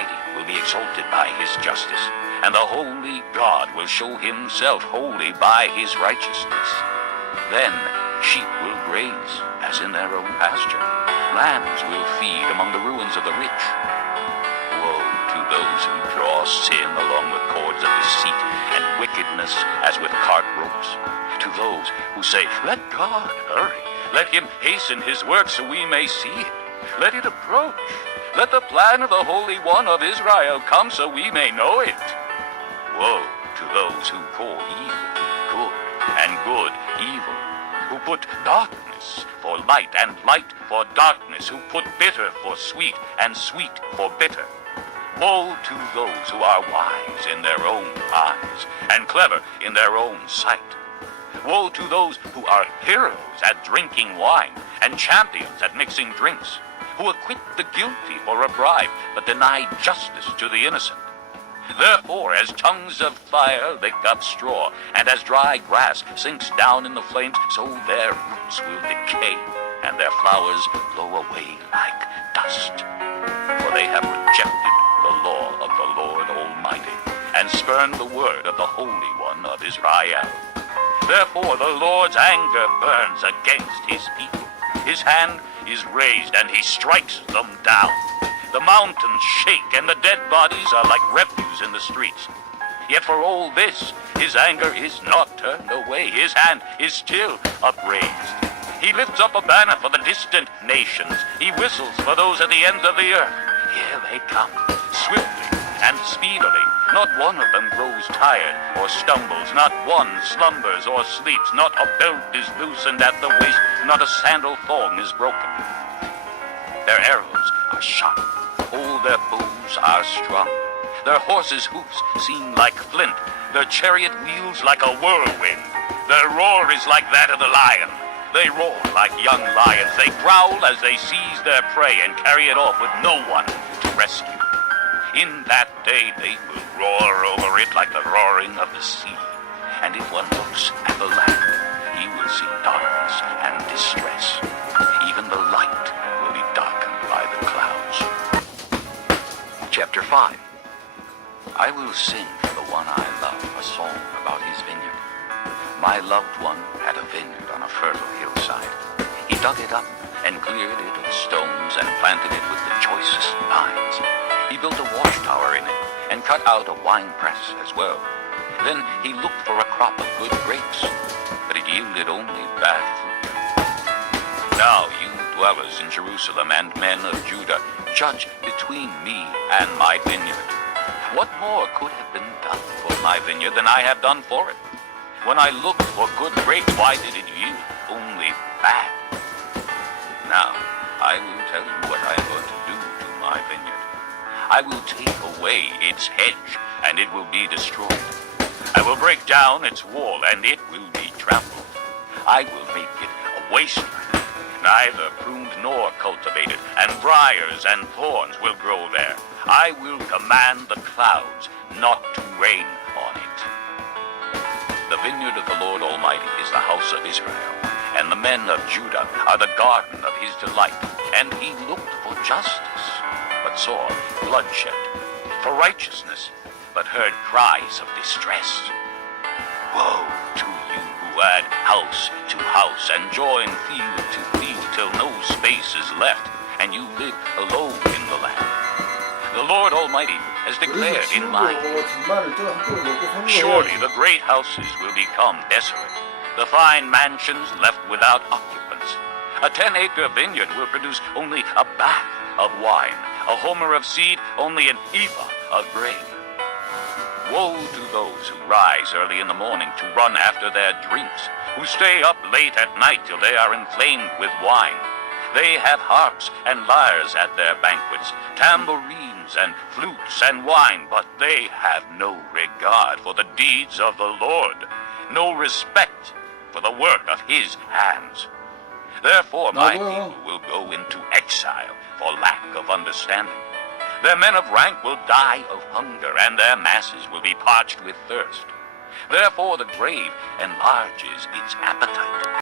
Almighty will be exalted by his justice, and the holy God will show himself holy by his righteousness. Then sheep will graze as in their own pasture. Lambs will feed among the ruins of the rich. Woe to those who draw sin along with cords of deceit and wickedness as with cart ropes. To those who say, "Let God hurry. Let him hasten his work so we may see it. Let it approach. Let the plan of the Holy One of Israel come so we may know it." Woe to those who call evil good and good evil, who put darkness for light and light for darkness, who put bitter for sweet and sweet for bitter. Woe to those who are wise in their own eyes and clever in their own sight. Woe to those who are heroes at drinking wine and champions at mixing drinks, who acquit the guilty for a bribe but deny justice to the innocent. Therefore, as tongues of fire lick up straw, and as dry grass sinks down in the flames, so their roots will decay, and their flowers blow away like dust. For they have rejected the law of the Lord Almighty, and spurned the word of the Holy One of Israel. Therefore the Lord's anger burns against his people. His hand is raised, and he strikes them down. The mountains shake, and the dead bodies are like refuse in the streets. Yet for all this, his anger is not turned away. His hand is still upraised. He lifts up a banner for the distant nations. He whistles for those at the ends of the earth. Here they come, swiftly and speedily. Not one of them grows tired or stumbles. Not one slumbers or sleeps. Not a belt is loosened at the waist. Not a sandal thong is broken. Their arrows are sharp. All their bows are strung. Their horses' hoofs seem like flint. Their chariot wheels like a whirlwind. Their roar is like that of the lion. They roar like young lions. They growl as they seize their prey and carry it off with no one to rescue. In that day they will roar over it like the roaring of the sea. And if one looks at the land, he will see darkness and distress. Even the light will be darkened by the clouds. Chapter 5. I will sing for the one I love a song about his vineyard. My loved one had a vineyard on a fertile hillside. He dug it up and cleared it of stones and planted it with the choicest vines. He built a watchtower in it and cut out a winepress as well. Then he looked for a crop of good grapes, but it yielded only bad fruit. Now you dwellers in Jerusalem and men of Judah, judge between me and my vineyard. What more could have been done for my vineyard than I have done for it? When I looked for good grapes, why did it yield only bad? Now I will tell you what I am going to do to my vineyard. I will take away its hedge, and it will be destroyed. I will break down its wall, and it will be trampled. I will make it a wasteland, neither pruned nor cultivated, and briars and thorns will grow there. I will command the clouds not to rain on it. The vineyard of the Lord Almighty is the house of Israel, and the men of Judah are the garden of his delight. And he looked for justice, but saw bloodshed, for righteousness, but heard cries of distress. Woe to you who add house to house and join field to field till no space is left, and you live alone in the land. The Lord Almighty has declared in my ear, surely the great houses will become desolate, the fine mansions left without occupants. A 10-acre vineyard will produce only a bath of wine, a homer of seed, only an ephah of grain. Woe to those who rise early in the morning to run after their drinks, who stay up late at night till they are inflamed with wine. They have harps and lyres at their banquets, tambourines and flutes and wine, but they have no regard for the deeds of the Lord, no respect for the work of his hands. Therefore my people will go into exile for lack of understanding. Their men of rank will die of hunger, and their masses will be parched with thirst. Therefore the grave enlarges its appetite.